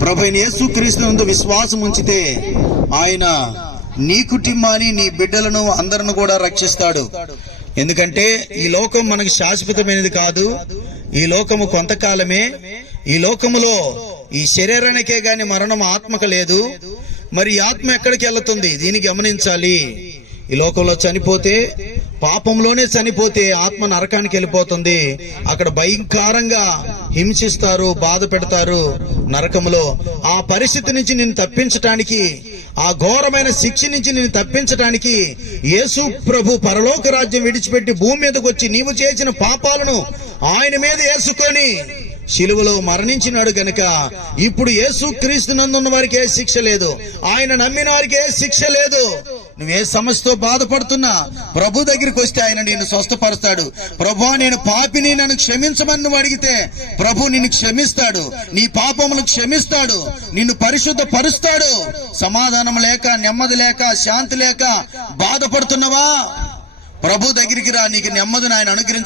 ప్రభు యేసు క్రీస్తు విశ్వాసం ఉంచితే ఆయన నీ కుటుంబాన్ని నీ బిడ్డలను అందరిని కూడా రక్షిస్తాడు. ఎందుకంటే ఈ లోకం మనకు శాశ్వతమైనది కాదు. ఈ లోకము కొంతకాలమే. ఈ లోకములో ఈ శరీరానికే గాని మరణం ఆత్మకు లేదు. మరి ఆత్మ ఎక్కడికి వెళ్తుంది? దీన్ని గమనించాలి. ఈ లోకంలో చనిపోతే పాపంలోనే చనిపోతే ఆత్మ నరకానికి వెళ్ళిపోతుంది. అక్కడ భయంకరంగా హింసిస్తారు బాధ పెడతారు నరకములో. ఆ పరిస్థితి నుంచి నిన్ను తప్పించటానికి ఆ ఘోరమైన శిక్ష నుంచి నిన్ను తప్పించటానికి యేసు ప్రభు పరలోక రాజ్యం విడిచిపెట్టి భూమి మీదకి వచ్చి నీవు చేసిన పాపాలను ఆయన మీద వేసుకొని శిలువలో మరణించినాడు గనుక ఇప్పుడు యేసు క్రీస్తు నందున్న వారికి ఏ శిక్ష లేదు. ఆయన నమ్మిన వారికి ఏ శిక్ష లేదు. నువ్వే సమస్యతో బాధపడుతున్నా ప్రభు దగ్గరికి వస్తే ఆయన నిన్ను స్వస్థపరుస్తాడు. ప్రభు నేను పాపిని నన్ను క్షమించమని నువ్వు అడిగితే ప్రభు నిన్ను క్షమిస్తాడు. నీ పాపమును క్షమిస్తాడు. నిన్ను పరిశుద్ధ పరుస్తాడు సమాధానం లేక నెమ్మది లేక శాంతి లేక బాధపడుతున్నావా? ప్రభు దగ్గరికి రా నీకు నెమ్మదిని ఆయన అనుగ్రహించ